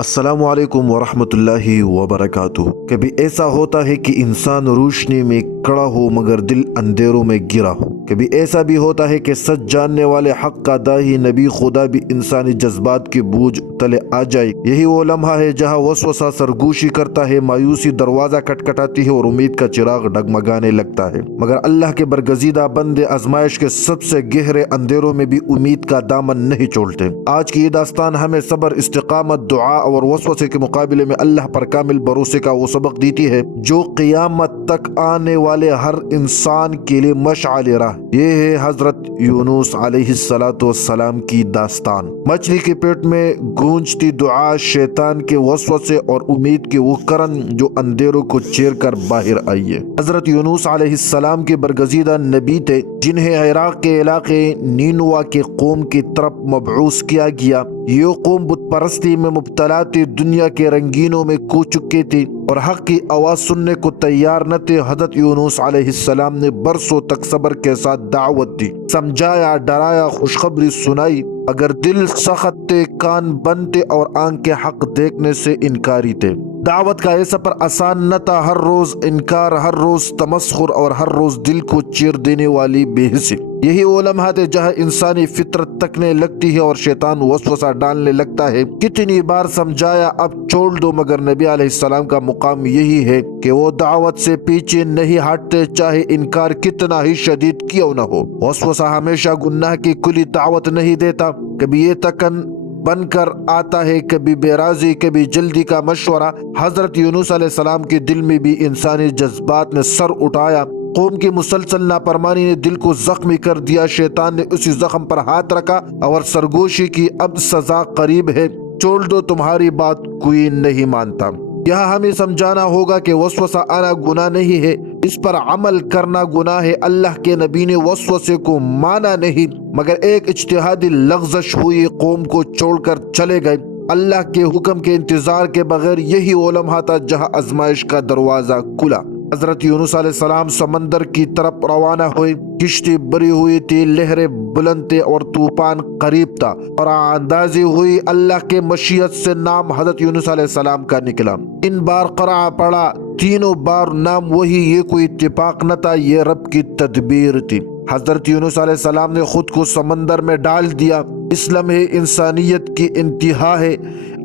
السلام علیکم ورحمۃ اللہ وبرکاتہ۔ کبھی ایسا ہوتا ہے کہ انسان روشنی میں کھڑا ہو مگر دل اندھیروں میں گرا ہو۔ کبھی ایسا بھی ہوتا ہے کہ سچ جاننے والے حق کا داعی نبی خدا بھی انسانی جذبات کے بوجھ تلے آ جائے۔ یہی وہ لمحہ ہے جہاں وسوسہ سرگوشی کرتا ہے، مایوسی دروازہ کھٹکھٹاتی ہے اور امید کا چراغ ڈگمگانے لگتا ہے، مگر اللہ کے برگزیدہ بندے آزمائش کے سب سے گہرے اندھیروں میں بھی امید کا دامن نہیں چھوڑتے۔ آج کی یہ داستان ہمیں صبر، استقامت، دعا اور وسوسے کے مقابلے میں اللہ پر کامل بھروسے کا وہ سبق دیتی ہے جو قیامت تک آنے والے ہر انسان کے لیے مشعل راہ۔ یہ ہے حضرت یونس علیہ السلام کی داستان۔ مچھلی کے پیٹ میں گونجتی دعا، شیطان کے وسوسے اور امید کے وہ کرن جو اندھیروں کو چیر کر باہر آئی ہے۔ حضرت یونس علیہ السلام کے برگزیدہ نبی تھے جنہیں عراق کے علاقے نینوا کے قوم کی طرف مبعوث کیا گیا۔ یہ قوم بت پرستی میں مبتلا تھی، دنیا کے رنگینوں میں کھو چکے تھے اور حق کی آواز سننے کو تیار نہ تھے۔ حضرت یونس علیہ السلام نے برسوں تک صبر کے ساتھ دعوت دی، سمجھایا، ڈرایا، خوشخبری سنائی، اگر دل سخت تھے، کان بند تھے اور آنکھیں حق دیکھنے سے انکاری تھے۔ دعوت کا یہ سفر آسان نہ تھا، ہر روز انکار، ہر روز تمسخر اور ہر روز دل کو چیر دینے والی بے حسی۔ یہی وہ لمحات ہے جہاں انسانی فطرت تکنے لگتی ہے اور شیطان وسوسہ ڈالنے لگتا ہے۔ کتنی بار سمجھایا اب چھوڑ دو، مگر نبی علیہ السلام کا مقام یہی ہے کہ وہ دعوت سے پیچھے نہیں ہٹتے، چاہے انکار کتنا ہی شدید کیوں نہ ہو۔ وسوسہ ہمیشہ گناہ کی کھلی دعوت نہیں دیتا، کبھی یہ تکن بن کر آتا ہے، کبھی بے رازی، کبھی جلدی کا مشورہ۔ حضرت یونس علیہ السلام کے دل میں بھی انسانی جذبات نے سر اٹھایا۔ قوم کی مسلسل نافرمانی نے دل کو زخمی کر دیا، شیطان نے اسی زخم پر ہاتھ رکھا اور سرگوشی کی، اب سزا قریب ہے، چھوڑ دو، تمہاری بات کوئی نہیں مانتا۔ یہاں ہمیں سمجھانا ہوگا کہ وسوسہ آنا گناہ نہیں ہے، اس پر عمل کرنا گناہ ہے۔ اللہ کے نبی نے وسوسے کو مانا نہیں، مگر ایک اجتہادی لغزش ہوئی، قوم کو چھوڑ کر چلے گئے۔ اللہ کے حکم کے انتظار کے بغیر یہی وہ لمحہ تھا جہاں آزمائش کا دروازہ کھلا۔ حضرت یونس علیہ السلام سمندر کی طرف روانہ ہوئے، کشتی بھری ہوئی تھی، لہریں بلند تھے اور طوفان قریب تھا، اور اندازی ہوئی اللہ کے مشیت سے نام حضرت یونس علیہ السلام کا نکلا۔ 3 بار قرع پڑا، تینوں بار نام وہی، یہ کوئی اتفاق نہ تھا، یہ رب کی تدبیر تھی۔ حضرت یونس علیہ السلام نے خود کو سمندر میں ڈال دیا۔ اس لمحے انسانیت کی انتہا ہے۔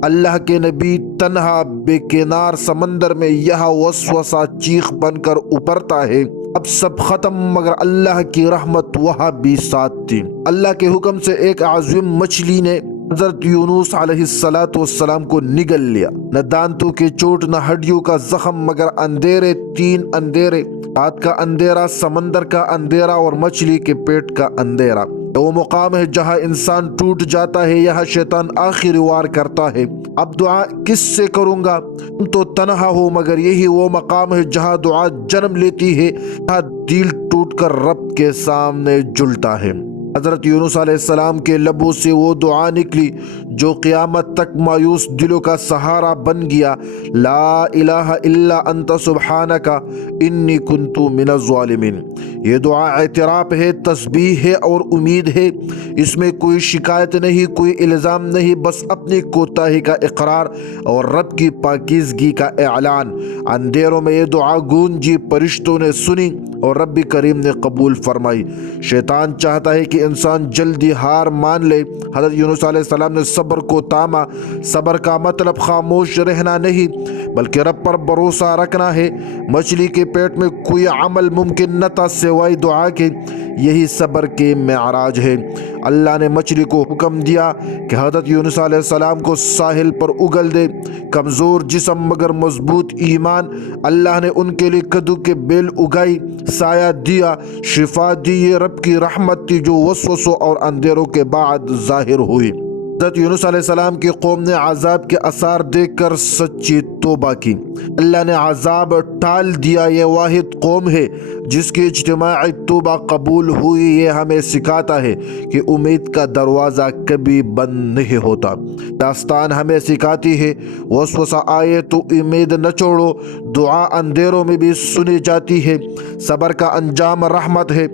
اللہ کے نبی تنہا بے کنار سمندر میں، یہاں وسوسہ چیخ بن کر ابھرتا ہے، اب سب ختم، مگر اللہ کی رحمت وہاں بھی ساتھ تھی۔ اللہ کے حکم سے ایک عظیم مچھلی نے حضرت یونس علیہ السلام کو نگل لیا۔ نہ دانتوں کی چوٹ، نہ ہڈیوں کا زخم، مگر اندھیرے، 3 اندھیرے، رات کا اندھیرا، سمندر کا اندھیرا اور مچھلی کے پیٹ کا اندھیرا۔ وہ مقام ہے جہاں انسان ٹوٹ جاتا ہے، یہاں شیطان آخری وار کرتا ہے۔ اب دعا کس سے کروں گا؟ تم تو تنہا ہو، مگر یہی وہ مقام ہے جہاں دعا جنم لیتی ہے، جہاں دل ٹوٹ کر رب کے سامنے جھلتا ہے۔ حضرت یونس علیہ السلام کے لبوں سے وہ دعا نکلی جو قیامت تک مایوس دلوں کا سہارا بن گیا۔ لا الہ الا انت سبحانک انی کنت من الظالمین۔ یہ دعا اعتراف ہے، تسبیح ہے اور امید ہے۔ اس میں کوئی شکایت نہیں، کوئی الزام نہیں، بس اپنی کوتاہی کا اقرار اور رب کی پاکیزگی کا اعلان۔ اندھیروں میں یہ دعا گونجی، فرشتوں نے سنی اور رب کریم نے قبول فرمائی۔ شیطان چاہتا ہے کہ انسان جلدی ہار مان لے۔ حضرت یونس علیہ السلام نے صبر کو تاما۔ صبر کا مطلب خاموش رہنا نہیں، بلکہ رب پر بھروسہ رکھنا ہے۔ مچھلی کے پیٹ میں کوئی عمل ممکن نہ تھا سوائے دعا کے، یہی صبر کے معراج ہے۔ اللہ نے مچھلی کو حکم دیا کہ حضرت یونس علیہ السلام کو ساحل پر اگل دے۔ کمزور جسم مگر مضبوط ایمان، اللہ نے ان کے لیے کدو کے بیل اگائی، سایہ دیا، شفا دی۔ یہ رب کی رحمت تھی جو وسوسوں اور اندھیروں کے بعد ظاہر ہوئی۔ حضرت یونس علیہ السلام کی قوم نے عذاب کے آثار دیکھ کر سچی توبہ کی۔ اللہ نے عذاب ٹال دیا۔ یہ واحد قوم ہے جس کی اجتماعی توبہ قبول ہوئی۔ یہ ہمیں سکھاتا ہے کہ امید کا دروازہ کبھی بند نہیں ہوتا۔ داستان ہمیں سکھاتی ہے وسوسہ آئے تو امید نہ چھوڑو، دعا اندھیروں میں بھی سنی جاتی ہے، صبر کا انجام رحمت ہے۔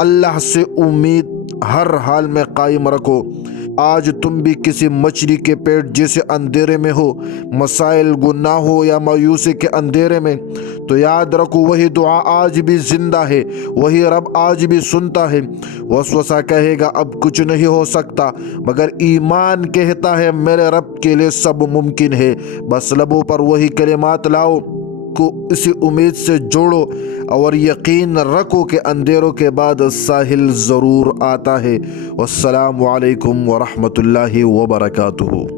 اللہ سے امید ہر حال میں قائم رکھو۔ آج تم بھی کسی مچھلی کے پیٹ جیسے اندھیرے میں ہو، مسائل، گناہوں یا مایوسی کے اندھیرے میں، تو یاد رکھو وہی دعا آج بھی زندہ ہے، وہی رب آج بھی سنتا ہے۔ وسوسہ کہے گا اب کچھ نہیں ہو سکتا، مگر ایمان کہتا ہے میرے رب کے لیے سب ممکن ہے۔ بس لبوں پر وہی کلمات لاؤ کو اسی امید سے جوڑو اور یقین رکھو کہ اندھیروں کے بعد ساحل ضرور آتا ہے۔ والسلام علیکم ورحمۃ اللہ وبرکاتہ۔